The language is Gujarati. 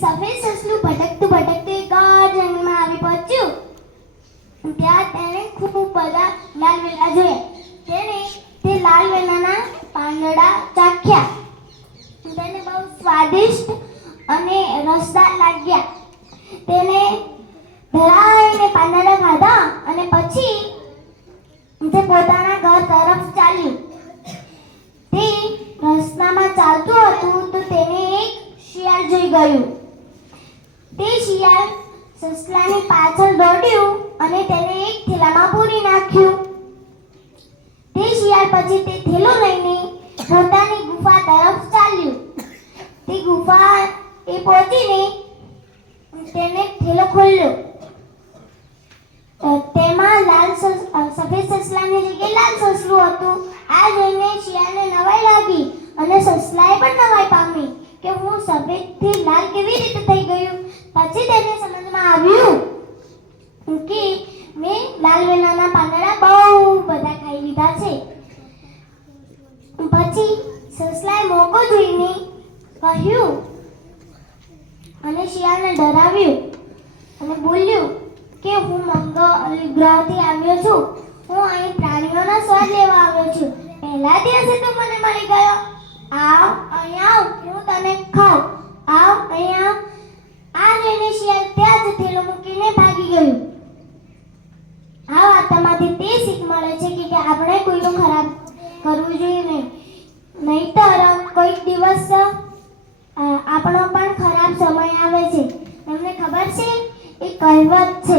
સફેદ સસલું ભટકતું ભટકતું એક ગાઢ જંગલમાં આવી પહોંચ્યું. ત્યાં તેણે ખૂબ બધા લાલ વેલા જોયા. તેણે તે લાલ વેલાના પાંદડા ચાખ્યા. તેને બહુ સ્વાદિષ્ટ અને રસદાર લાગ્યા. તેને ધરાઈને પાંદડા ખાધા અને પછી તે પોતાના ઘર તરફ ચાલ્યું. તે રસ્તામાં ચાલતું હતું તો તેને એક શિયાળ જોઈ ગયું. તે શિયાળ સસલાની પાછળ દોડ્યું અને તેને એક થેલામાં પૂરી નાખ્યું. તે શિયાળ પછી તે થેલો લઈને પોતાની ગુફા તરફ ચાલ્યું. તે ગુફા એ પહોંચીને તેને થેલો ખોલ્યો. તેમાં સફેદ સસલાની જગ્યાએ લાલ સસલું હતું. આ જોઈને શિયાળને નવાઈ લાગી અને સસલાએ પણ નવાઈ પામી કે હું સફેદથી લાલ કેવી રીતે થઈ ગયું. પછી તેને સમજમાં આવ્યું કે મેં લાલ વેલાના પાંદડા બહુ બધા ખાઈ લીધા છે. પછી સસલાએ મોકો જોઈને કહ્યું અને શિયાળને ડરાવ્યું અને બોલ્યું કે હું મંગળ ગ્રહથી આવ્યો છું. હું અહીં પ્રાણીઓના સ્વાદ લેવા આવ્યો છું. પહેલા દિવસે તું મને મળી ગયો. આવ અહીં આવ, હું તને ખાઉં. આવ અહીં આવ. આ જોઈને શિયાળ ત્યાં જ થેલો મૂકીને ભાગી ગયું. આ વાર્તામાંથી તે શીખ મળે છે કે આપણે કોઈનું ખરાબ કરવું જોઈએ નહીં. નહીંતર કોઈક દિવસ આપણો પણ ખરાબ સમય આવે છે. તમને ખબર છે? એ કહેવત છે.